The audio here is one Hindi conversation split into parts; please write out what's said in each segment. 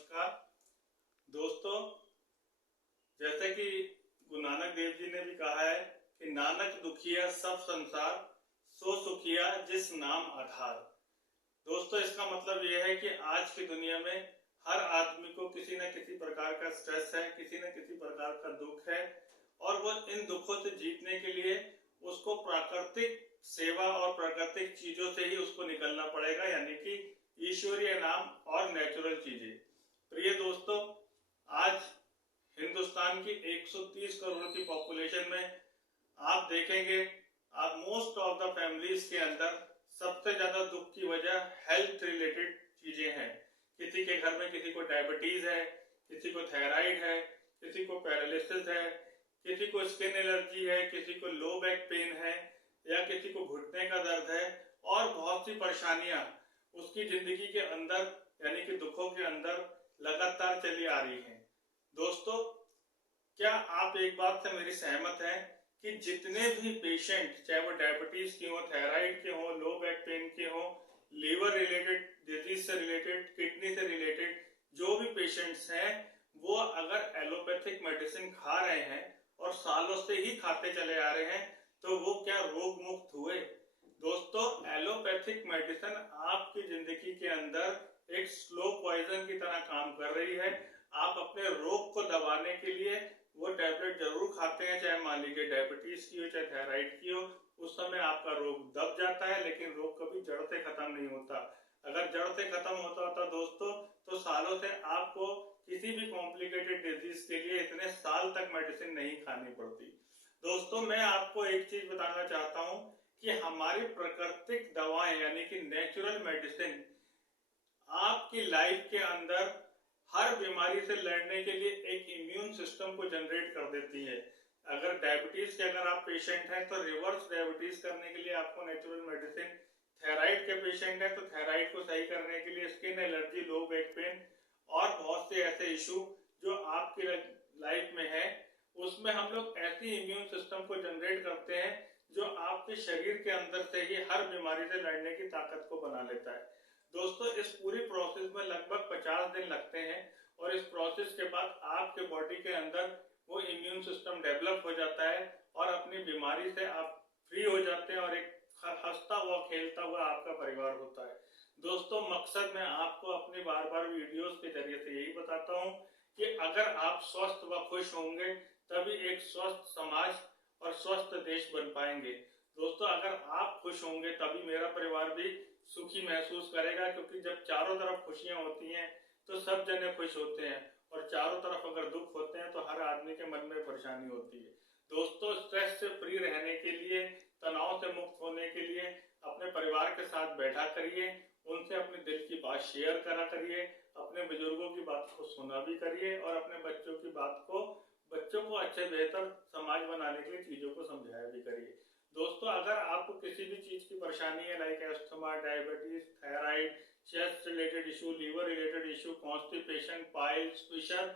नमस्कार दोस्तों। जैसे कि गुरु नानक देव जी ने भी कहा है कि नानक दुखिया सब संसार, सो सुखिया जिस नाम आधार। दोस्तों, इसका मतलब यह है कि आज की दुनिया में हर आदमी को किसी न किसी प्रकार का स्ट्रेस है, किसी न किसी प्रकार का दुख है, और वो इन दुखों से जीतने के लिए उसको प्राकृतिक सेवा और प्राकृतिक चीजों से ही उसको निकलना पड़ेगा, यानी कि ईश्वरीय नाम और नेचुरल चीजें। प्रिय दोस्तों, आज हिंदुस्तान की 130 करोड़ की पॉपुलेशन में आप देखेंगे, आप मोस्ट ऑफ द फैमिलीज के अंदर सबसे ज्यादा दुख की वजह हेल्थ रिलेटेड चीजें हैं। किसी के घर में किसी को डायबिटीज है, किसी को थायराइड है, किसी को पैरालिसिस है, किसी को स्किन एलर्जी है, किसी को लो बैक पेन है, या किसी को घुटने का दर्द है, और बहुत सी परेशानियां उसकी जिंदगी के अंदर यानी कि दुखों के अंदर लगातार चली आ रही हैं। दोस्तों, क्या आप एक बात से मेरी सहमत हैं कि जितने भी पेशेंट, चाहे वो डायबिटीज के हो, थायराइड के हो, लो बैक पेन के हो, लीवर रिलेटेड डिजीज से रिलेटेड, किडनी से रिलेटेड जो भी पेशेंट्स हैं, वो अगर एलोपैथिक मेडिसिन खा रहे हैं और सालों से ही खाते चले आ रहे हैं, तो वो क्या रोग मुक्त हुए? दोस्तों, एलोपैथिक मेडिसिन आपकी जिंदगी के अंदर एक स्लो पॉइजन की तरह काम कर रही है। आप अपने रोग को दबाने के लिए वो टैबलेट जरूर खाते हैं, चाहे मान लीजिए डायबिटीज की हो, चाहे थायराइड की हो। उस समय आपका रोग दब जाता है, लेकिन रोग कभी जड़ से खत्म नहीं होता। अगर जड़ से खत्म होता दोस्तों, तो सालों से आपको किसी भी कॉम्प्लिकेटेड डिजीज के लिए इतने साल तक मेडिसिन नहीं खानी पड़ती। दोस्तों, मैं आपको एक चीज बताना चाहता हूं कि हमारी प्राकृतिक दवाएं यानी कि नेचुरल मेडिसिन आपकी लाइफ के अंदर हर बीमारी से लड़ने के लिए एक इम्यून सिस्टम को जनरेट कर देती है। अगर डायबिटीज के अगर आप पेशेंट हैं तो रिवर्स डायबिटीज करने के लिए आपको नेचुरल मेडिसिन, थायराइड के पेशेंट है तो थायराइड को सही करने के लिए skin allergy, low back pain और बहुत से ऐसे इशू जो आपकी लाइफ में है, उसमें हम लोग ऐसी इम्यून सिस्टम को जनरेट करते हैं जो आपके शरीर के अंदर से ही हर बीमारी से लड़ने की ताकत को बना लेता है। दोस्तों, इस पूरी प्रोसेस में लगभग 50 दिन लगते हैं, और इस प्रोसेस के बाद आपके बॉडी के अंदर वो इम्यून सिस्टम डेवलप हो जाता है और अपनी बीमारी से आप फ्री हो जाते हैं, और एक हंसता हुआ खेलता हुआ आपका परिवार होता है। दोस्तों, मकसद मैं आपको अपनी बार बार वीडियोस के जरिए से यही बताता हूँ कि अगर आप स्वस्थ व खुश होंगे तभी एक स्वस्थ समाज और स्वस्थ देश बन पाएंगे। दोस्तों, अगर आप खुश होंगे तभी मेरा परिवार भी सुखी महसूस करेगा, क्योंकि जब चारों तरफ खुशियां होती हैं तो सब जने खुश होते हैं, और चारों तरफ अगर दुख होते हैं तो हर आदमी के मन में परेशानी होती है। दोस्तों, स्ट्रेस से फ्री रहने के लिए, तनाव से मुक्त होने के लिए अपने परिवार के साथ बैठा करिए, उनसे अपने दिल की बात शेयर करा करिए, अपने बुजुर्गों की बात को सुना भी करिए, और अपने बच्चों की बात को, बच्चों को अच्छे बेहतर समाज बनाने के लिए चीजों को समझाया भी करिए। दोस्तों, अगर आपको किसी भी चीज की परेशानी है, like asthma, diabetes, thyroid, chest related issue, liver related issue, constipation, piles, fissure,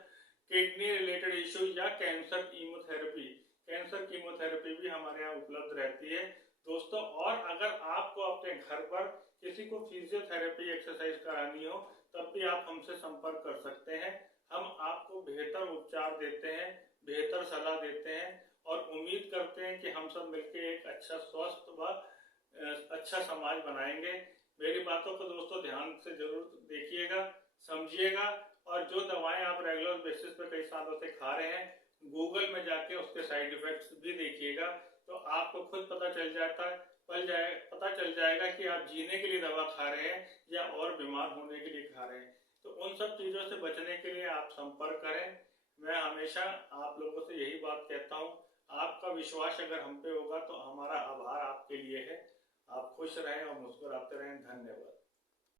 kidney related issue या कैंसर कीमोथेरेपी, कैंसर कीमोथेरेपी भी हमारे यहाँ उपलब्ध रहती है दोस्तों। और अगर आपको अपने घर पर किसी को फिजियोथेरेपी एक्सरसाइज करानी हो, तब भी आप हमसे संपर्क कर सकते हैं। हम आपको बेहतर उपचार देते हैं, बेहतर सलाह देते हैं, और उम्मीद करते हैं कि हम सब मिलकर एक अच्छा स्वस्थ व अच्छा समाज बनाएंगे। मेरी बातों को दोस्तों ध्यान से जरूर देखिएगा, समझिएगा, और जो दवाएं आप रेगुलर बेसिस पे कई सालों से खा रहे हैं, गूगल में जाके उसके साइड इफेक्ट्स भी देखिएगा, तो आपको खुद पता चल जाएगा कि आप जीने के लिए दवा खा रहे हैं या और बीमार होने के लिए खा रहे हैं। तो उन सब चीजों से बचने के लिए आप संपर्क करें। मैं हमेशा आप लोगों से यही बात कहता हूँ, आपका विश्वास अगर हम पे होगा तो हमारा आभार आपके लिए है। आप खुश रहें और मुस्कुराते रहें। धन्यवाद।